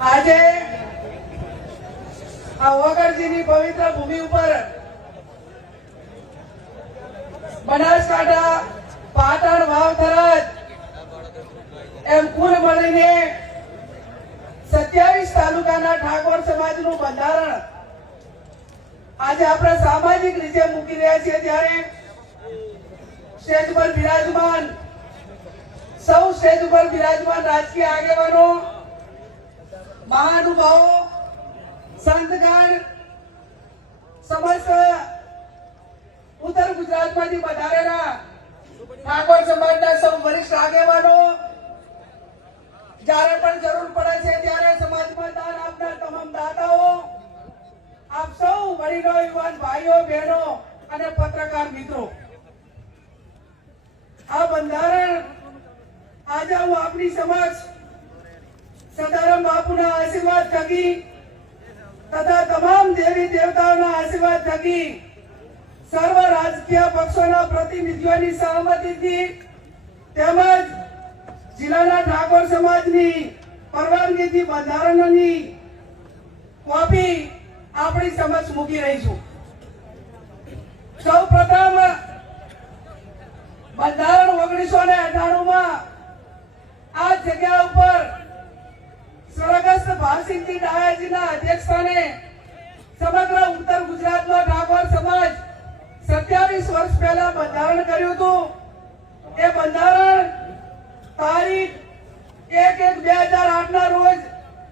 આજે આ ઓગળજીની પવિત્ર ભૂમિ ઉપર બનાસકાંઠા, પાટણ, વાવ, થરાદ એમ કુલ મળીને 27 તાલુકાના ઠાકોર સમાજનું બંધારણ આજે આપણે સામાજિક રીતે મૂકી રહ્યા છીએ ત્યારે સ્ટેજ પર બિરાજમાન સૌ સ્ટેજ ઉપર બિરાજમાન રાજકીય આગેવાનો, મહાનુભાવો, સંતગણ, સમસ્ત ઉત્તર ગુજરાતમાંથી પધારેલા ઠાકોર સમાજના સૌ વરિષ્ઠ આગેવાનો, જ્યારે પણ જરૂર પડે છે ત્યારે સમાજમાં દાન આપનાર તમામ દાતાઓ, આપ સૌ વડીલો, યુવાન ભાઈઓ, બહેનો અને પત્રકાર મિત્રો, આ બંધારણ આજે હું આપની સમક્ષ સદારામ બાપુના આશીર્વાદ થકી તથા તમામ દેવી દેવતાઓના આશીર્વાદ થકી સર્વ રાજકીય પક્ષોના પ્રતિનિધિઓની સહમતીથી તેમજ જિલ્લાના ઠાકોર સમાજની પરવાનગીથી બંધારણની કોપી આપણી સમક્ષ મૂકી રહી છું. સૌ પ્રથમ બંધારણ 1998 આ જગ્યા ઉપર સ્વર્ગસ્થ ભાવસિંહજી ડાયાજીના અધ્યક્ષસ્થાને સમગ્ર ઉત્તર ગુજરાતનો ઠાકોર સમાજ 27 વર્ષ પહેલા બંધારણ કર્યું હતું. એ બંધારણ તારીખ 1/1/2008 ના રોજ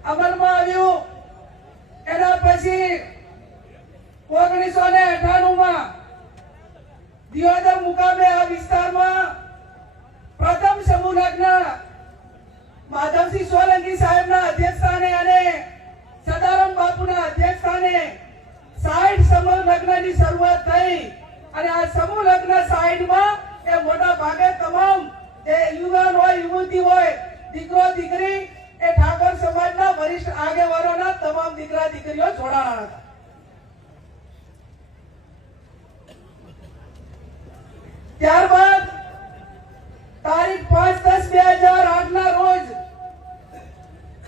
અમલમાં આવ્યું. એના પછી 1998 દિયોદર મુકામે આ વિસ્તારમાં પ્રથમ સમૂહ લગ્ન માધવસિંહ સોલંકી સાહેબના અધ્યક્ષસ્થાને અને સદારામ બાપુના અધ્યક્ષસ્થાને 60 સમૂહ લગ્નની શરૂઆત થઈ અને આ સમૂહ લગ્ન 60 માં એ મોટા ભાગે તમામ એ યુવાન હોય, યુવતી હોય, દીકરો દીકરી એ ઠાકોર સમાજના વરિષ્ઠ આગેવાનોના તમામ દીકરા દીકરીઓ જોડાણા હતા. ત્યારબાદ તારીખ 5/10/2008 ના રોજ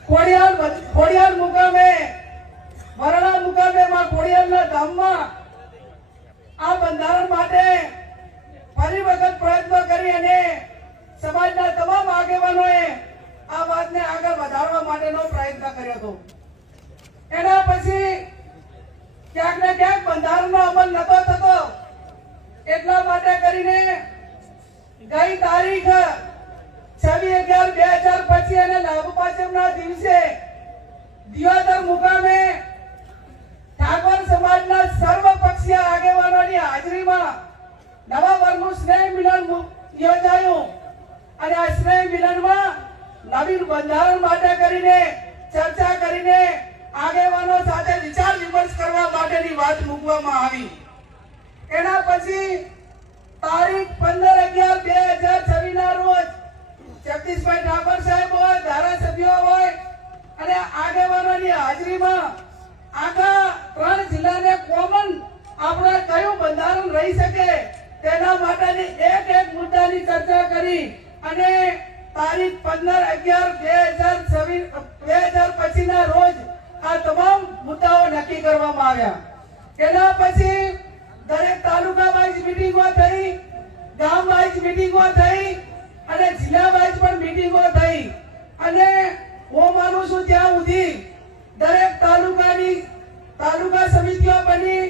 ખોડિયાર મુકામે વરણા મુકામે માં ખોડિયારના ધામમાં આ બંધારણ માટે ફરી વખત પ્રયત્ન કરી અને સમાજના તમામ આગેવાનોએ આ વાતને આગળ વધારવા માટેનો પ્રયત્ન કર્યો હતો. એના પછી ક્યાંક ને ક્યાંક બંધારણનો અમલ નતો થતો. એટલા માટે કરીને ગઈ તારીખ 26/11/2025 અને લાભ પાંચમના દિવસે દિયોદર મુકામે ઠાકોર સમાજના સર્વપક્ષીય આગેવાનોની હાજરીમાં નવા વર્ષનું સ્નેહ મિલન યોજાયું અને આ સ્નેહ મિલનમાં નવીન બંધારણ માટે કરીને ચર્ચા કરીને આગેવાનો સાથે વિચાર વિમર્શ કરવા માટેની વાત મૂકવામાં આવી. એના પછી તારીખ 15/11/2026 ના રોજ જગદીશભાઈ ઠાકોર સાહેબ હોય, ધારાસભ્યો હોય અને આગેવાનોની હાજરીમાં આખા 3 જિલ્લાને કોમન આપણે કયું બંધારણ રહી શકે તેના માટેની એક મુદ્દાની ચર્ચા કરી અને તારીખ 15/11/2025 ના રોજ આ તમામ મુદ્દાઓ નક્કી કરવામાં આવ્યા. એના પછી દરેક તાલુકા વાઇઝ મીટિંગો થઈ, ગામ વાઇઝ મીટિંગો થઈ અને જિલ્લા વાઇઝ પણ મીટિંગો થઈ અને હું માનું છું ત્યાં સુધી દરેક તાલુકા સમિતિઓ બની,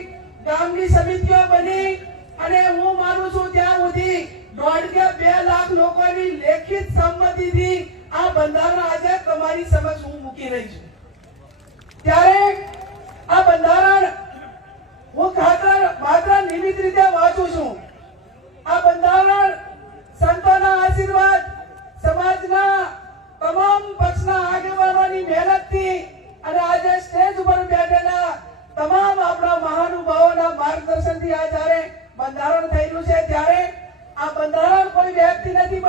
ગામની સમિતિઓ બની અને હું માનું છું ત્યાં સુધી 1.5 કે 2 લાખ લોકોની લેખિત સંમતિથી આ બંધારણ આજે તમારી સમક્ષ હું મૂકી રહી છું. ત્યારે આ બંધારણ હું માત્ર નિયમિત રીતે વાંચું છું. આ બંધારણ સંતોના આશીર્વાદ, સમાજના તમામ પક્ષના આગેવાનોની મહેનતથી અને આજે સ્ટેજ ઉપર બેઠેલા તમામ આપણા મહાનુભાવોના માર્ગદર્શનથી આ જ્યારે બંધારણ થયેલું છે ત્યારે આ બંધારણ કોઈ વ્યક્તિ નથી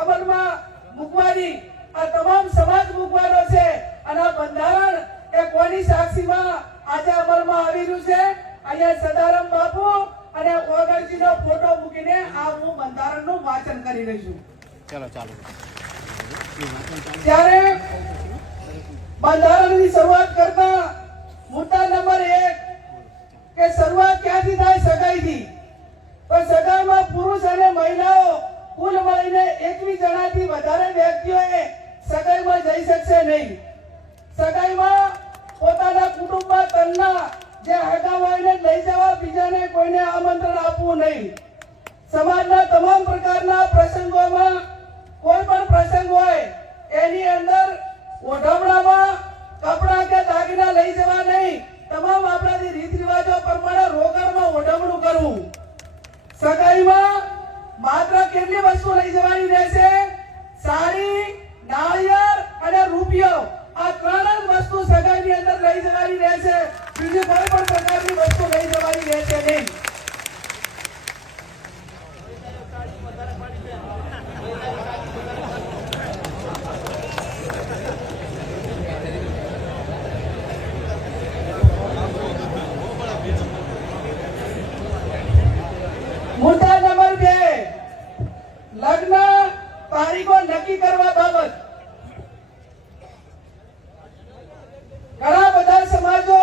અમલમાં મૂકવાની, આ તમામ સમાજ મૂકવાનો છે અને આ બંધારણ એ કોની સાક્ષીમાં આજે અમલમાં આવી રહ્યું છે. અહીંયા સદારામ બાપુ અને ઓગળજીનો ફોટો મૂકીને આ હું બંધારણનું વાંચન કરી રહી છું. ચાલો ચાલો ત્યારે બંધારણની શરૂઆત કરતા મુદ્દા નંબર 1 કે શરૂઆત ક્યાંથી થાય? સગાઈથી. તો સગાઈમાં પુરુષ અને મહિલાઓ કુલ મળીને 21 જણાથી વધારે વ્યક્તિઓએ સગાઈમાં જઈ શકશે નહીં. સગાઈમાં પોતાના કુટુંબમાં તનના જે હગા હોય ને લઈ જવા, બીજાને કોઈને આમંત્રણ આપવું નહીં. સમાજના તમામ પ્રકારના પ્રસંગોમાં કોઈ પણ પ્રસંગ હોય એની અંદર ઓઢવણામાં કપડાં કે દાગીના લઈ જવા નહીં. તમામ આપણા રીત રિવાજો પ્રમાણે રોકડમાં ઓઢવણું કરવું. સગાઈમાં માત્ર કેટલી વસ્તુ લઈ જવાની રહેશે? સાડી, નાળિયેર અને રૂપિયો. આ ત્રણ જ વસ્તુ સગાઈની અંદર લઈ જવાની રહેશે. બીજી કોઈ પણ પ્રકારની વસ્તુ લઈ જવાની રહેશે નહીં. મુદ્દા નંબર 2, લગ્ન તારીખો નક્કી કરવા બાબત. ઘણા બધા સમાજો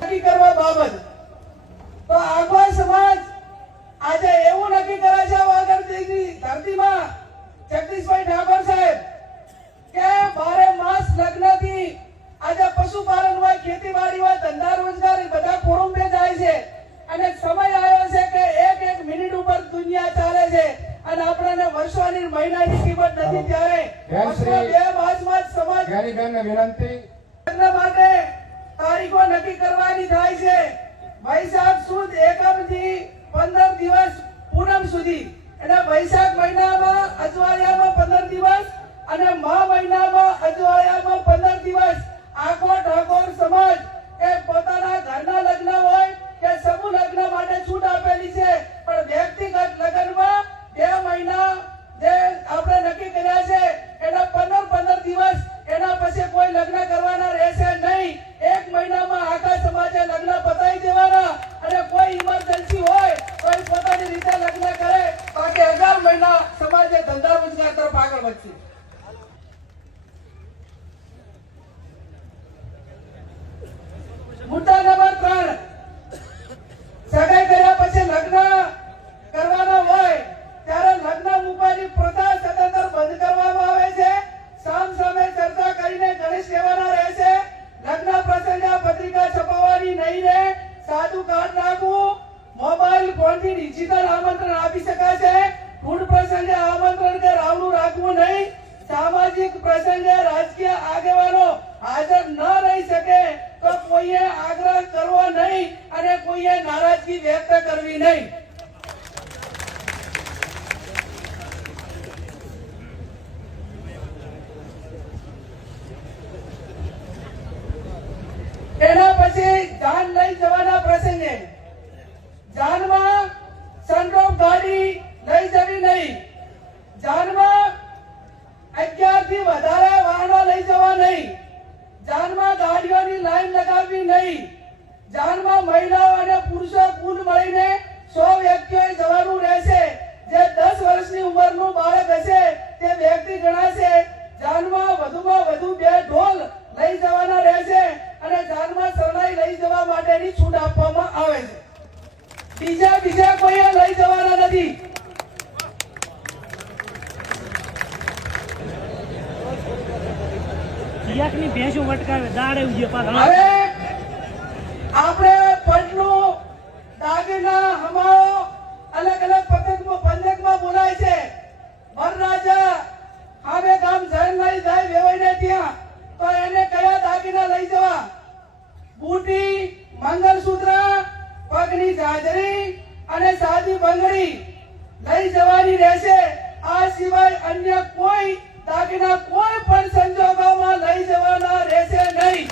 નક્કી કરવા બાબત. તો આખો સમાજ આજે એવું નક્કી કરે છે વાગડની ધરતીમાં જગદીશભાઈ ઠાકોર સાહેબ કે 12 માસ લગ્નથી આજે પશુપાલન હોય, ખેતીવાડી હોય, ધંધા રોજગાર બધા કુટુંબે જાય છે. અને સમય આવ્યો છે કે એક મિનિટ ઉપર દુનિયા ચાલે છે અને આપણને વર્ષોની મહિનાની કિંમત નથી. ત્યારે 2 માસમાં જ સમાજ વિનંતી લગ્ન માટે તારીખો નક્કી કરવાની થાય છે. વૈશાખ સુદ એકમ થી 15 દિવસ પૂનમ સુધી. એટલે વૈશાખ મહિનામાં અજવાળિયામાં 15 દિવસ અને મહા મહિનામાં અજવાળિયામાં 15 દિવસ આખો ઠાકોર સમાજ એ પોતાના ઘરના લગ્ન હોય કે સમૂહ લગ્ન માટે છૂટ આપેલી છે. પણ વ્યક્તિગત લગ્નમાં 2 મહિના જે આપણે નક્કી કર્યા છે એના 15 દિવસ, એના પછી કોઈ લગ્ન કરવાના રહેશે નહીં. 1 મહિનામાં આખા સમાજે લગ્ન પતાવી દેવાના અને કોઈ ઇમરજન્સી હોય તો પોતાની રીતે લગ્ન કરે. બાકી 11 મહિના સમાજે ધંધા રોજગાર તરફ આગળ વધશે. મુદ્દા નંબર 3, સગાઈ કર્યા પછી લગ્ન કરવાના હોય ત્યારે લગ્ન મૂકવાની પ્રથા સદંતર બંધ કરવામાં આવે છે. સામ સામે ચર્ચા કરીને ગણેશ લેવાના રહેશે. લગ્ન પ્રસંગે પત્રિકા છપાવવાની નહીં રહે. સાદું કાર્ડ નાખવું. મોબાઈલ ફોનથી ડિજિટલ આમંત્રણ આપી શકાશે. ફૂડ પ્રસંગે આમંત્રણ કે રાવણું રાખવું નહીં. સામાજિક પ્રસંગે રાજકીય આગેવાનો હાજર ન રહી શકે તો કોઈએ આગ્રહ કરવો નહીં અને કોઈએ નારાજગી વ્યક્ત કરવી નહીં. એના પછી જાન લઈ જવાના પ્રસંગે જાનમાં સનરૂફ ગાડી લઈ જવી નહીં. જાનમાં 11 થી વધારે વાહનો લઈ જવા નહીં. જાનમાં ગાડીઓની લાઈન લગાવવી નહીં. જાનમાં મહિલાઓ અને પુરુષો કુલ મળીને 100 વ્યક્તિઓએ જવાનું રહેશે. જે 10 વર્ષની ઉંમરનું બાળક હશે તે વ્યક્તિ ગણાશે. જાનમાં વધુમાં વધુ 2 ઢોલ લઈ જવાના રહેશે અને જાનમાં શરણાઈ લઈ જવા માટેની છૂટ આપવામાં આવે છે. બીજા કોઈએ લઈ જવાના નથી. ની ભેંસો વટકાવે દાડે ઉજે પાછા. હવે આપણે પટલું, દાગીના, હમાઓ અલગ અલગ પંથકમાં બોલાય છે. વરરાજા હવે ગામ જૈન લઈ જાય વેવાઈને ત્યાં તો એને કયા દાગીના લઈ જવા? બુટી, મંગલસૂત્ર, પગની જાજરી અને સાદી બંગડી લઈ જવાની રહેશે. આ સિવાય અન્ય કોઈ દાગીના કોઈ પણ સંજોગોમાં લઈ જવાના રહેશે નહીં.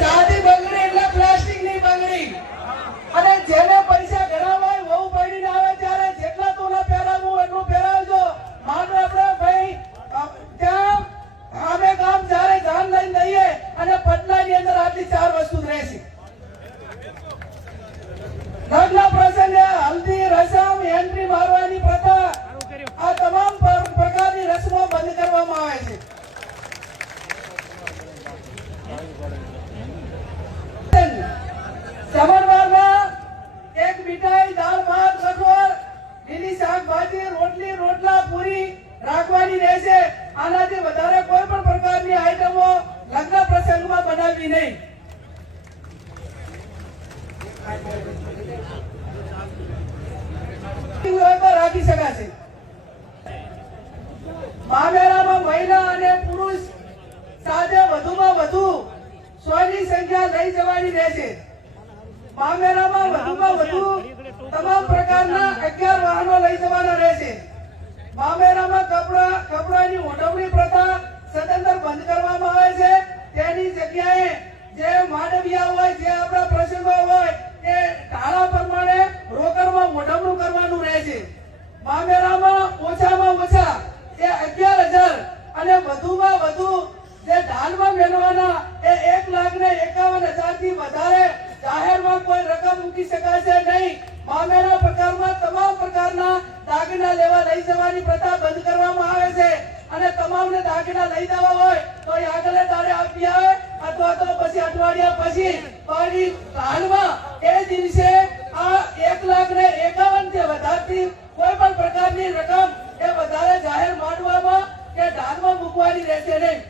સાદી બંગડી એટલે પ્લાસ્ટિકની બંગડી. અને જેને પૈસા ઘણા હોય વહુ પડીને આવે ત્યારે જેટલા તોલા પહેરાવવું એટલું પહેરાવજો. માનો આપણે ભાઈ ત્યાં અમે ગામ મહિલા અને પુરુષ સાથે વધુમાં વધુ 100 ની સંખ્યા લઈ જવાની રહેશે. મામેરામાં વધુમાં વધુ તમામ પ્રકારના 11 વાહનો લઈ જવાના રહેશે. મામેરામાં કપડાની ઓઢવણી પ્રથા સદંતર બંધ કરવામાં આવે છે. તેની જગ્યાએ જે માંડવિયા હોય, જે આપણા પ્રસંગો હોય એ ઢાળા પ્રમાણે રોકડમાં ઓઢવણું કરવાનું રહેશે. મામેરામાં ઓછામાં ઓછા એ 11,000 અને વધુમાં વધુ જે ઢાલમાં મેળવવાના એ 1,51,000 થી વધારે જાહેરમાં કોઈ રકમ મૂકી શકાશે નહીં. મામેરા પ્રકારમાં તમામ પ્રકારના દાગીના લેવા લઈ જવાની પ્રથા બંધ કરવામાં આવે છે. અને તમામને દાગીના લઈ જવા હોય તો એ આગળ તારે આપી આવે અથવા તો પછી અઠવાડિયા પછી પાણી ઢાલમાં એ દિવસે આ 1,51,000 થી વધારતી કોઈ પણ પ્રકારની રકમ એ વધારે જાહેર માંડવામાં કે ઢાલમાં મૂકવાની રહેશે નહીં.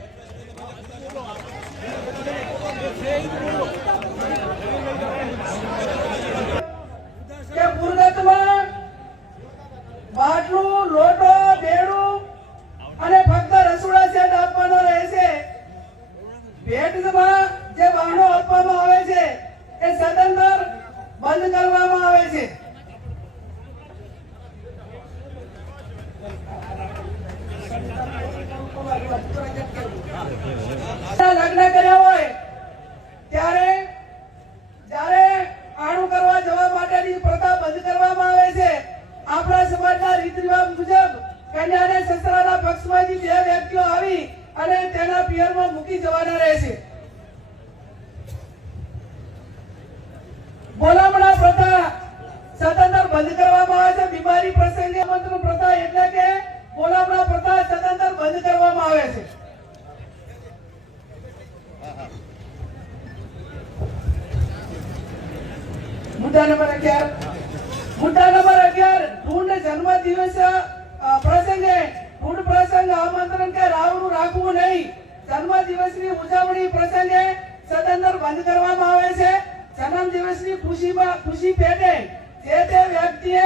કે પૂર્ણતમાં બાટલું, લોટો, બેડું અને ફક્ત રસોડા સેટ આપવાનો રહેશે. ભેટમાં જે વાહનો આપવામાં આવે છે એ સદંતર બંધ કરવામાં આવે છે. લગ્ન કર્યા હોય ત્યારે જ્યારે આણું કરવા જવા માટેની પ્રથા બંધ કરવામાં આવે છે. આપણા સમાજના રીત રિવાજ મુજબ કન્યાને સસરાના પક્ષમાંથી 2 વ્યક્તિઓ આવી અને તેના પિયરમાં મૂકી જવાના રહેશે. બોલામણા પ્રથા સદંતર બંધ કરવામાં આવે છે. બીમારી પ્રસંગે આમંત્રણ પ્રથા એટલે કે બોલામણા પ્રથા સદંતર બંધ કરવામાં આવે છે. મુદ્દા નંબર 11 ધૂન જન્મદિવસ પ્રસંગે ધૂન પ્રસંગ આમંત્રણ કે રાવણું રાખવું નહીં. જન્મદિવસની ઉજવણી પ્રસંગે સદંતર બંધ કરવામાં આવે છે. જન્મદિવસની ખુશી પેટે જે તે વ્યક્તિએ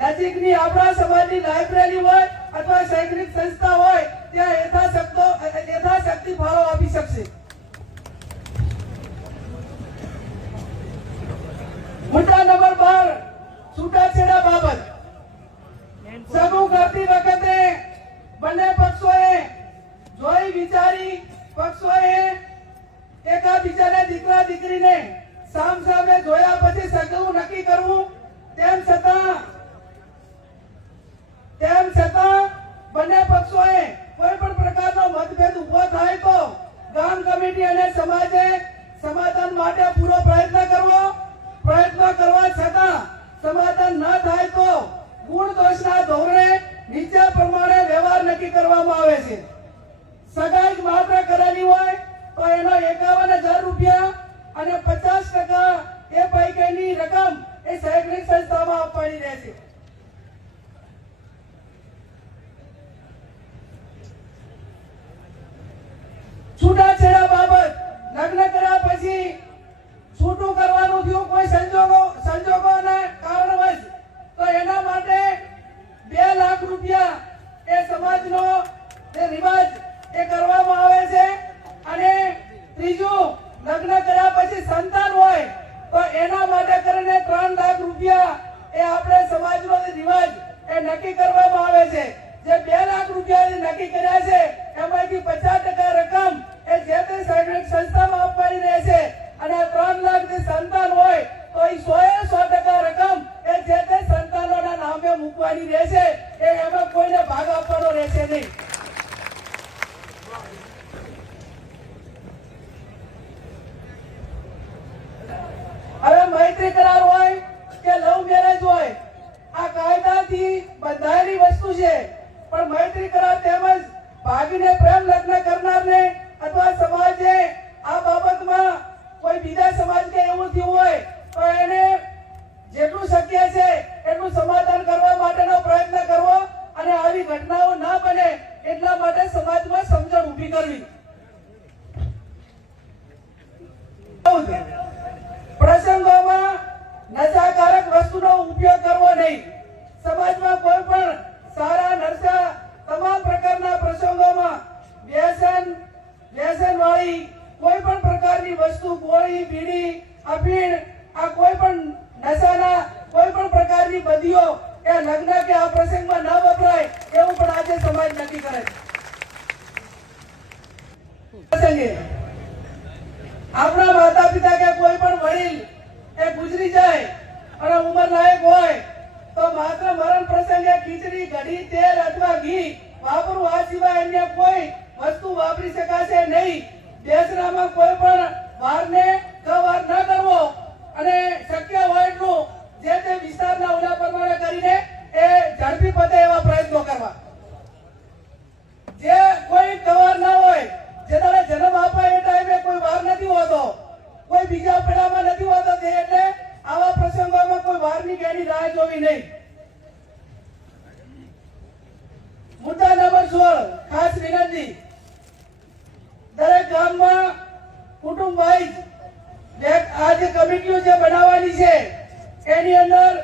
નજીકની આપણા સમાજની લાઇબ્રેરી હોય અથવા શૈક્ષણિક સંસ્થા હોય ત્યાં યથાશક્તિ ફાળો આપી શકશે. મુદ્દા નંબર 12 છૂટાછેડા બાબત. સગું કરતી વખતે બંને પક્ષોએ જોઈ વિચારી પક્ષોએ એકાબીજાને દીકરા દીકરીને સામસામે જોયા પછી સગું નક્કી કરવું. તેમ છતાં બંને પક્ષોએ કોઈ પણ પ્રકારનો મતભેદ ઉભો થાય તો ગામ કમિટી અને સમાજે સમાધાન માટે પૂરો પ્રયત્ન કરવા છતાં સમાધાન ન થાય તો ગુણ દોષના ધોરણે નીચે પ્રમાણે વ્યવહાર નક્કી કરવામાં આવે છે. સગાઈ માત્ર કરેલી હોય તો એનો 51,000 રૂપિયા અને 50% એ પૈકીની રકમ એ શૈક્ષણિક સંસ્થામાં આપવાની રહેશે. છૂટાછેડા બાબત લગ્ન કર્યા પછી છૂટું કરવાનું થયું કોઈ સંજોગોના કારણવશ તો એના માટે 2 લાખ રૂપિયા એ સમાજનો જે રિવાજ એ કરવામાં આવે છે. અને ત્રીજું, લગ્ન કર્યા પછી સંતાન હોય તો એના માટે કરીને 3 લાખ રૂપિયા એ આપણે સમાજનો રિવાજ એ નક્કી કરવામાં આવે છે. જે 2 લાખ રૂપિયા નક્કી કર્યા છે એમાંથી 50% રકમ એ જે તે શૈક્ષણિક સંસ્થામાં આપવાની રહેશે. અને 3 લાખ જે સંતાન હોય તો એ 100% રકમ એ જે તે સંતાનોના નામે મૂકવાની રહેશે. એમાં કોઈને ભાગ આપવાનો રહેશે નહીં. હવે મૈત્રી કરાર હોય કે લવ મેરેજ હોય આ કાયદાથી બંધાયેલી વસ્તુ છે. પણ મૈત્રી કરાર તેમજ ભાગીને પ્રેમ લગ્ન કરનારને અથવા સમાજે આ બાબતમાં કોઈ બીજા સમાજ કે એવું થયું હોય તો એને જેટલું શક્ય છે એટલું સમાધાન કરવા માટેનો પ્રયત્ન કરવો અને આવી ઘટનાઓ ના બને એટલા માટે સમાજમાં સમજણ ઊભી કરવી. પ્રસંગોમાં નશાકારક વસ્તુનો ઉપયોગ કરવો નહીં. સમાજમાં કોઈ પણ સારા નશા તમામ પ્રકારના પ્રસંગોમાં દવાઈ, કોઈ પણ પ્રકારની વસ્તુ, ગોળી, બીડી, અફીણ, આ કોઈ પણ નશાના કોઈ પણ પ્રકારની બદીઓ એ લગ્ન કે આ પ્રસંગમાં ન વપરાય એવું પણ આજે સમાજ નક્કી કરે છે. પ્રસંગે આપણા માતા પિતા કે કોઈ પણ વડીલ એ ગુજરી જાય અને ઉંમર લાયક હોય તો માત્ર મરણ પ્રસંગે ખીચડી, કઢી, તેલ અથવા ઘી વાપરવું, આ સિવાય અન્ય કોઈ વસ્તુ વાપરી શકાશે નહીં. બેસણામાં કોઈ પણ વારને વાર ન કરવો અને શક્ય હોય એટલું જે તે વિસ્તારના ઓલા પ્રમાણે કરીને એ ઝડપી પતે એવા પ્રયત્નો કરવા. જે કોઈ તવાર ના હોય, જે તારે જન્મ આપવા એ ટાઈમે કોઈ વાર નથી હોતો, કોઈ બીજા પેડામાં નથી હોતો, તે એટલે આવા પ્રસંગોમાં કોઈ વારની કેની રાહ જોવી નહીં. મુદ્દા નંબર 16 ખાસ વિનંતી, દરેક ગામમાં કુટુંબ વાઇઝ આ જે કમિટીઓ જે બનાવવાની છે એની અંદર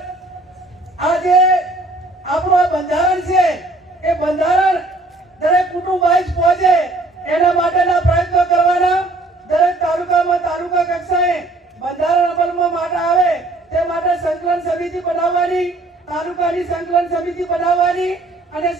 આ જે આપણું આ બંધારણ છે એ બંધારણ દરેક કુટુંબ વાઇઝ પહોંચે એના માટેના પ્રયત્નો કરવાના. દરેક તાલુકામાં તાલુકા કક્ષાએ બંધારણ અમલમાં માટે આવે તે માટે સંકલન સમિતિ બનાવવાની, તાલુકાની સંકલન સમિતિ બનાવવાની અને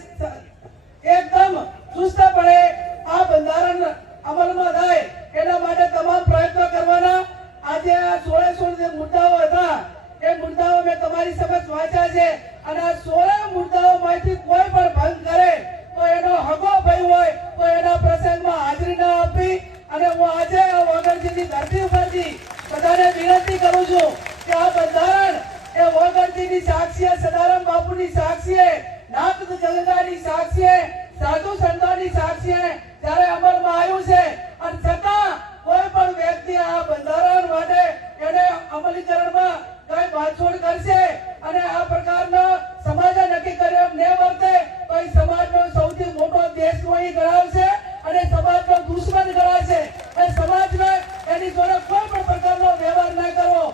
એકદમ ચુસ્તપણે આ બંધારણ અમલમાં થાય એના માટે તમામ પ્રયત્નો કરવાના. આજે આ 16 જે મુદ્દાઓ હતા એ મુદ્દાઓ મેં તમારી સમક્ષ વાંચ્યા છે અને આ 16 મુદ્દાઓમાંથી કોઈ પણ ભંગ કરે તો એનો હગો ભય હોય તો એના પ્રસંગમાં હાજરી ન આપવી. અને હું આજે આ વગરજીની ધરતી ઉપરથી બધાને વિનંતી કરું છું કે આ બંધારણ એ વગરજીની સાક્ષીએ, સદારામ બાપુની સાક્ષીએ, નાથ જગદાની સાક્ષીએ, સાધુ સંતોની સાક્ષીએ જ્યારે અમલમાં આવ્યું છે અને છતાં કોઈ પણ વ્યક્તિ આ બંધારણ માટે એને અમલીકરણમાં કઈ બાછોડ કરશે અને આ પ્રકારનો સમાજે નક્કી કર્યો ને વર્તે તો એ સમાજનો સૌથી મોટો દેશદ્રોહી ગણાવશે અને સમાજનો દુશ્મન ગણાશે. એ સમાજને એની જોડે કોઈ પણ પ્રકારનો વ્યવહાર ન કરવો.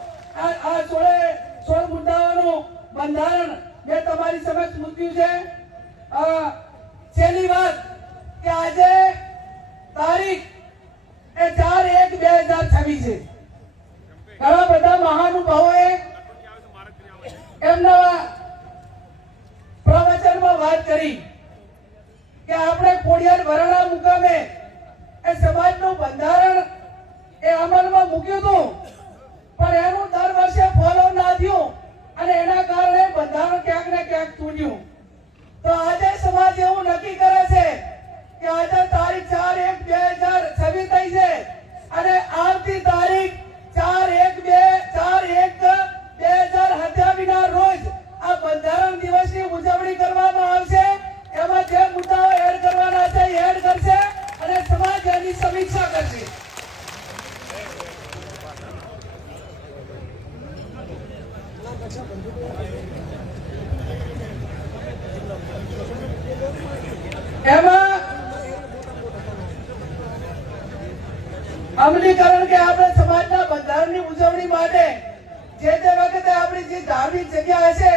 આ 16 મુદ્દાઓનું બંધારણ મેં તમારી સમક્ષ મૂક્યું છે. છેલ્લી વાત કે આજે તારીખ એ 4/1/2026 છે. ઘણા બધા મહાનુભાવોએ એમના પ્રવચનમાં વાત કરી કે આપણે ખોડિયાર વરાણા મુકામે એ સમાજનું બંધારણ એ અમલમાં મૂક્યું હતું પણ એનું દર વર્ષે ફોલો ના થયું અને એના કારણે બંધારણ ક્યાંક ને ક્યાંક તૂટ્યું. તો આજે સમાજ એવું નક્કી કરે છે કે આજે તારીખ 4/1/2026 થઈ છે અને આવતી તારીખ 4/1/2027 ના રોજ આ બંધારણ દિવસની ઉજવણી કરવામાં આવશે. એમાં જે મુદ્દાઓ એડ કરવાના છે એ એડ કરશે અને સમાજ એની સમીક્ષા કરશે. એમાં અમલીકરણ કે આપણે સમાજના બંધારણની ઉજવણી માટે જે તે વખતે આપણી જે ધાર્મિક જગ્યા હશે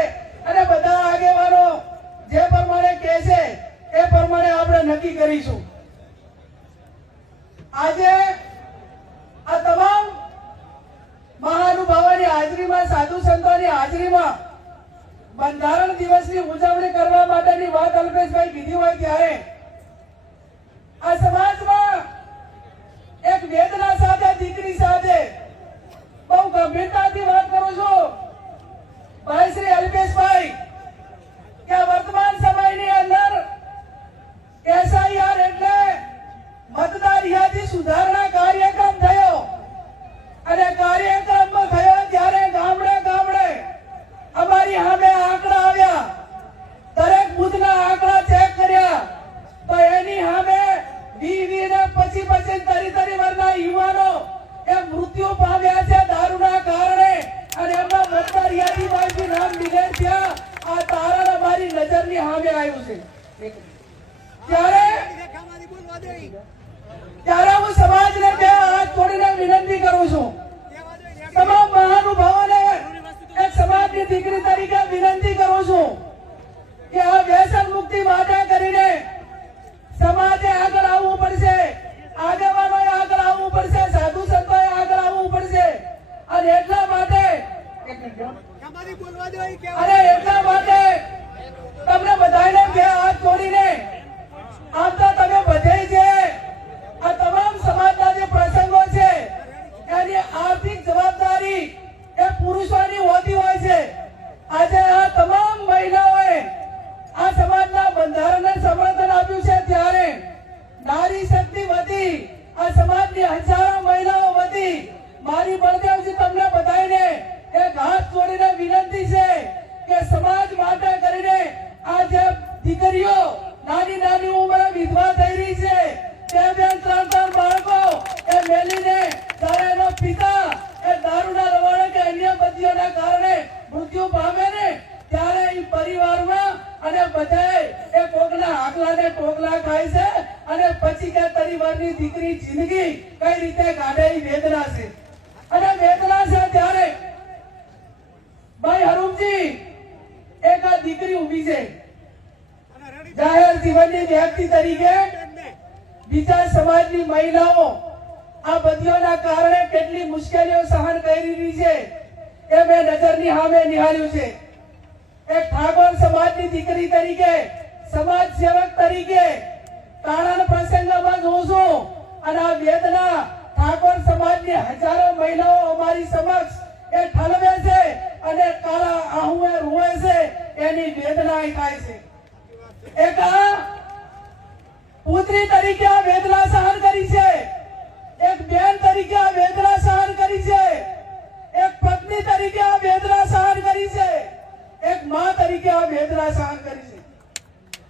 અને બધા આગેવાનો જે પ્રમાણે કહેશે એ પ્રમાણે આપણે નક્કી કરીશું. આજે આ તમામ મહાનુભાવોની હાજરીમાં, સાધુ સંતોની હાજરીમાં બંધારણ દિવસની ઉજવણી કરવા માટેની વાત અલ્પેશભાઈ કીધી હોય ત્યારે આ સમાજમાં એક વેદના સાથે, દીકરી સાથે બહુ ગંભીરતાથી વાત કરું છું ભાઈ શ્રી અલ્પેશભાઈ કે વર્તમાન સમયની અંદર SIR એટલે મતદાર યાદી સુધારણા કાર્યક્રમ થયો અને કાર્યક્રમ થયો ત્યારે ગામડે ગામડે અમારી સામે આંકડા આવ્યા. દરેક બુથના આંકડા ચેક કર્યા તો એની સામે 20 ને 25 વર્ષના યુવાનો એ મૃત્યુ પામ્યા છે દારૂના કારણે અને એમના મતદાર યાદીમાંથી નામ ડિલીટ થયા. આ તારણ અમારી નજરની સામે આવ્યું છે. ત્યારે હું સમાજને બે હાથ જોડીને વિનંતી કરું છું, તમામ મહાનુભાવોને એક સમાજની દીકરી તરીકે વિનંતી કરું છું કે આ વ્યસન મુક્તિ માટે કરીને સમાજે આગળ આવવું પડશે, આગેવાનોએ આગળ સમાજની હજારો મહિલાઓ વતી મારી બળદેવજી તમને બધાને એક હાથ જોડીને વિનંતી છે કે સમાજ માટે કરીને આ જે દીકરીઓ નાની નાની ઉંમરે વિધવા થઈ રહી છે, તે બેન 3 બાળકો એ મેલીને જ્યારે એનો પિતા એ દારૂના રવાડે કે અન્ય બદીઓના કારણે મૃત્યુ પામે ને ત્યારે એ પરિવારમાં અને બધાએ એ કોકના આકલાને ટોકલા ખાય છે અને પછી કે પરિવારની દીકરી જિંદગી કઈ રીતે કાઢે એ વેદના છે. અને વેદના છે ત્યારે ભાઈ હરુમજી એક આ દીકરી ઊભી છે, જાહેર જીવનની વ્યક્તિ તરીકે બીજા સમાજની મહિલાઓ આ બધીઓના કારણે કેટલી મુશ્કેલીઓ સહન કરી રહી છે એ મેં નજરની સામે નિહાળ્યું છે. એક ઠાકોર સમાજની દીકરી તરીકે, સમાજ સેવક તરીકે તાણાના પ્રસંગમાં જોઉં છું અને આ વેદના ઠાકોર સમાજની હજારો મહિલાઓ અમારી સમક્ષ એ ઠલવે છે અને કાળા આહુએ રોવે છે, એની વેદના થાય છે. એક પુત્રી તરીકે આ વેદના સહન કરી છે, એક બેન તરીકે આ વેદના સહન કરી છે, એક પત્ની તરીકે આ વેદના સહન કરી છે, એક માં તરીકે આ વેદના સહન કરી છે.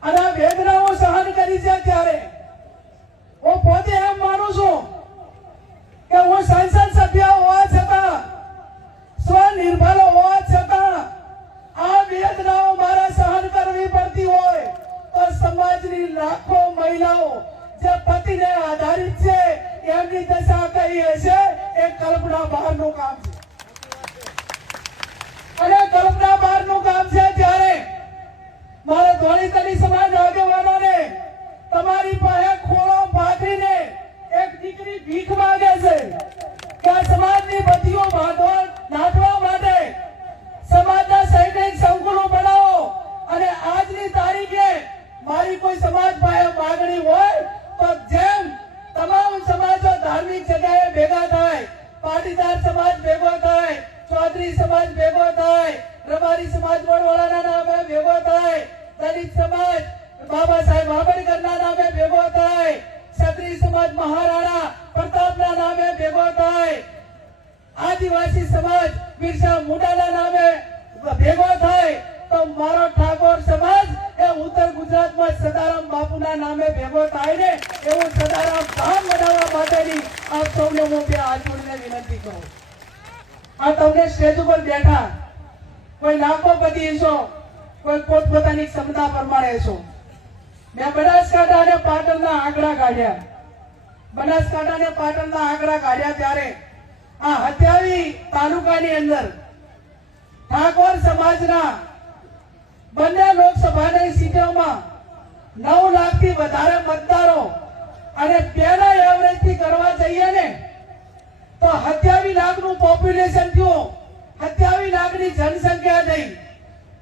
અને આ વેદનાઓ સહન કરી છે ત્યારે હું પોતે એમ માનું છું કે હું સંસદ સભ્ય હોવા છતાં, સ્વનિર્ભર હોવા છતાં આ વેદનાઓ મારે સહન કરવી પડતી હોય તો સમાજની લાખો મહિલાઓ જે પતિને આધારિત છે એમની દશા કઈ હશે એ કલ્પના બહારનું કામ છે. અને કલ્પના બહારનું કામ છે ત્યારે મારે ધોળીતલી સમાજ આગેવાનોને તમારી પાસે ખોળો પાથરીને એક દીકરી ભીખ માંગે છે કે આ સમાજની બત્તીઓ નાથવા માટે સમાજના સૈનિક સંકુલો બનાવો. અને આજની તારીખે મારી કોઈ સમાજ પાસે માંગણી હોય તો જેમ તમામ સમાજો ધાર્મિક જગ્યાએ ભેગા થાય, પાટીદાર સમાજ ભેગો થાય, ચૌધરી સમાજ ભેગો થાય, રબારી સમાજ વડવાળાના નામે ભેગો થાય, દલિત સમાજ બાબા સાહેબ આંબેડકરના નામે ભેગો થાય, ક્ષત્રિય સમાજ મહારાણા પ્રતાપના નામે ભેગો થાય, આદિવાસી સમાજ બિરસા મુંડાના નામે ભેગો થાય તો મારો ઠાકોર સમાજ એ ઉત્તર ગુજરાતમાં સદારામ બાપુના નામે ભેગો થાય ને એવું સદારામ ધામ બનાવવા માટેની આપ સૌને હું બે હાથ જોડીને વિનંતી કરું. આ તમને સ્ટેજ ઉપર બેઠા કોઈ લાખોપતિ છો, કોઈ પોતપોતાની ક્ષમતા પ્રમાણે છો. મેં બનાસકાંઠા અને પાટણના આંકડા કાઢ્યા. બનાસકાંઠા અને પાટણના આંકડા કાઢ્યા ત્યારે આ હત્યાવી તાલુકાની અંદર ઠાકોર સમાજના બંને લોકસભાની સીટોમાં 9 લાખથી વધારે મતદારો અને બેના એવરેજ થી કરવા જઈએ ને તો 27 લાખનું પોપ્યુલેશન થયું, 27 લાખની જનસંખ્યા થઈ.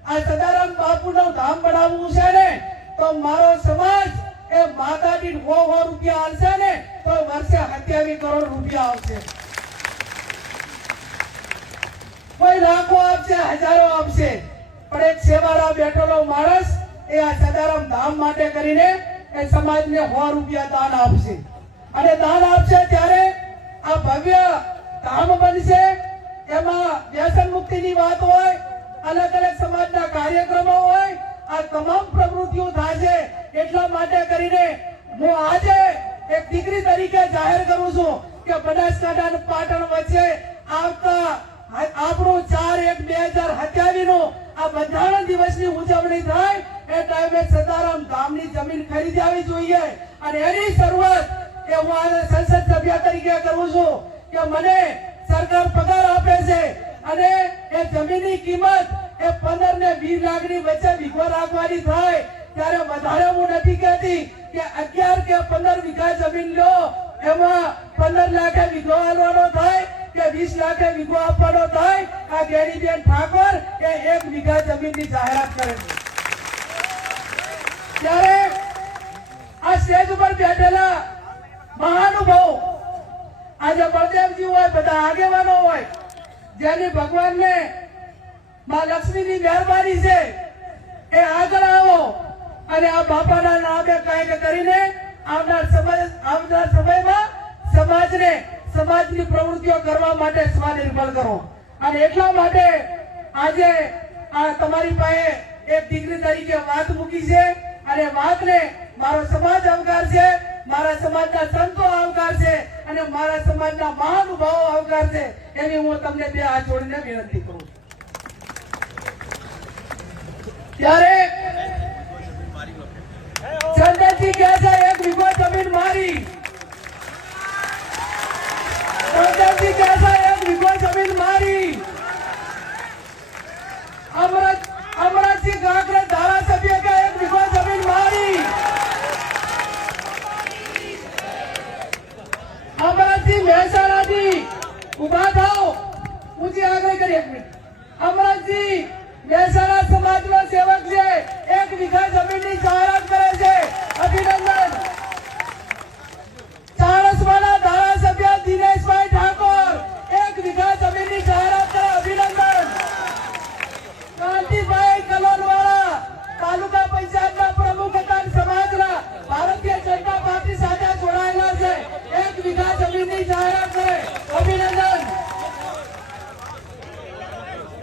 આ સદારામ બાપુનું ધામ બનાવવું છે ને તો મારો સમાજ એ માતા દીઠ 100 રૂપિયા આવશે ને તો વર્ષે 27 કરોડ રૂપિયા આવશે. કોઈ લાખો આપશે, હજારો આપશે, પણ એક સેવાળા બેઠેલો માણસ એ આ સદારામ ધામ માટે કરીને એ સમાજને 100 રૂપિયા દાન આપશે. અને દાન આપશે ત્યારે આ ભવ્ય ધામ બનશે. એમાં વ્યસન મુક્તિની વાત હોય, અલગ અલગ સમાજના કાર્યક્રમો હોય, આ તમામ પ્રવૃત્તિઓ થશે. એટલા માટે કરીને હું આજે એક દીકરી તરીકે જાહેર કરું છું કે બનાસકાંઠા અને પાટણ વચ્ચે આવતા આપણું 4/1/2027 નું આ બંધારણ દિવસની ઉજવણી થાય એ ટાઈમે સદારામ ધામની જમીન ખરીદાવી જોઈએ. અને એની શરૂઆત કે હું આજે સંસદ સભ્ય તરીકે કરું છું કે મને સરકાર પગાર આપે છે અને એ જમીનની કિંમત એ 15 ને 20 લાખની વચ્ચે વીઘો રાખવાની થાય ત્યારે વધારે હું નથી કહેતી કે 11 કે 15 વીઘા જમીન લો, એમાં 15 લાખે વીઘો આલવાનો થાય કે 20 લાખે વીઘો આપવાનો થાય. આ ગેરીબેન ઠાકોર એ 1 વીઘા જમીનની જાહેરાત કરે છે. ત્યારે આ સ્ટેજ ઉપર બેઠેલા મહાનુભાવ આજે બળદેવજી હોય, બધા આગેવાનો હોય, જેની ભગવાનને માં લક્ષ્મીની મહેરબાની છે એ આગળ આવો અને આ બાપાના નામે કંઈક કરીને આવનાર સમયમાં સમાજ સમાજને સમાજની પ્રવૃત્તિઓ કરવા માટે સ્વનિર્ભર કરો. અને એટલા માટે આજે આ તમારી પાસે એક દીકરી તરીકે વાત મૂકી છે અને વાતને મારો સમાજ આવકાર છે, મારા સમાજના સંતો આવકાર છે અને મારા સમાજના મહાનુભાવો આવકાર છે. એવી હું તમને બે હાથ જોડીને વિનંતી કરું છું. ત્યારે ચંદનજી કહે છે 1 વીઘો જમીન મારી. ચંદનજી કહે છે 1 વીઘો જમીન મારી. અમરતજી કાંકરેજ ધારાસભ્ય કે 1 વીઘો જમીન મારી. અમરતજી મહેસાણાથી ઉભા થાઓ. ઊંચી આંગળી કરી 1 મિનિટ. અમરતજી મહેસાણા સમાજનો સેવક છે, 1 વીઘા જમીનની જાહેરાત કરે છે. અભિનંદન. ચાણસ્માના ધારાસભ્ય દિનેશભાઈ ઠાકોર 1 વીઘા જમીનની જાહેરાત કરે. અભિનંદન. કાંતિભાઈ કલોલવાળા તાલુકા પંચાયતના પ્રમુખ હતા, સમાજના ભારતીય જનતા પાર્ટી સાથે જોડાયેલા છે, 1 વીઘા જમીનની જાહેરાત કરે. અભિનંદન.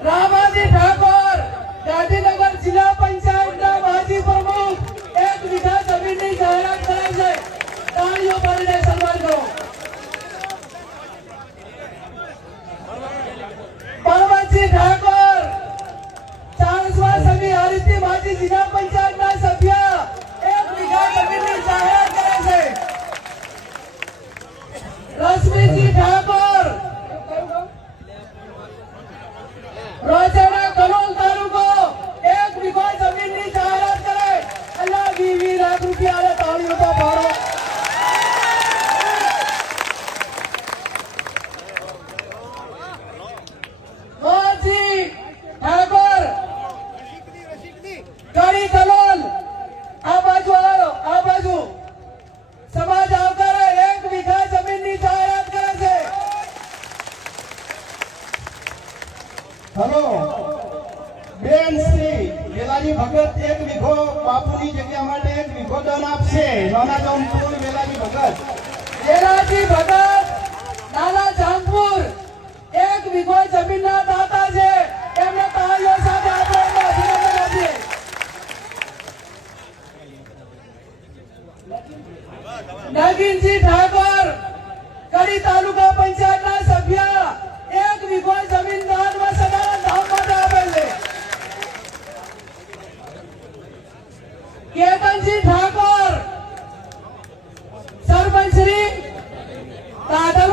રામાજી ઠાકોર ગાંધીનગર જિલ્લા પંચાયતના માજી પ્રમુખ 1 વીઘા જમીનની જાહેરાત કરે છે. તાળીઓ પાડીને સન્માન કરો. પરમતજી ઠાકોર ચાણસ્મા સમી હરીથી માજી જિલ્લા પંચાયતના સભ્ય 1 વીઘા જમીનની જાહેરાત કરે છે. રશ્મિજી ઠાકોર રોજડા કલોલ તાલુકો 1 વીઘો જમીનની જાહેરાત કરે. અલ્લાહ 20 લાખ રૂપિયા તાળીઓ તો પાડો. મોહનજી ઠાકોર ગળી કલોલ આ બાજુ આવો, આ બાજુ સમાજ આવકારે 1 વીઘા જમીનની જાહેરાત કરે છે. હેલો બેન શ્રી વેલાજી ભગત 1 વીઘો બાપુની જગ્યા માટે 1 વીઘો દાન આપશે. નાના જામપુર વેલાજી ભગત. વેલાજી ભગત નાના જામપુર 1 વીઘો જમીનના દાતા છે. એમને તાળીઓ સાથે આપણે એમને અભિનંદન આપીએ. નગીનજી ઠાકોર કડી તાલુકા પંચાયતના સભ્ય 1 વીઘો જમીન દાનમાં સદાનંદ ધામ માટે આપે છે. કેતનજી ઠાકોર સરપંચ શ્રી દાદા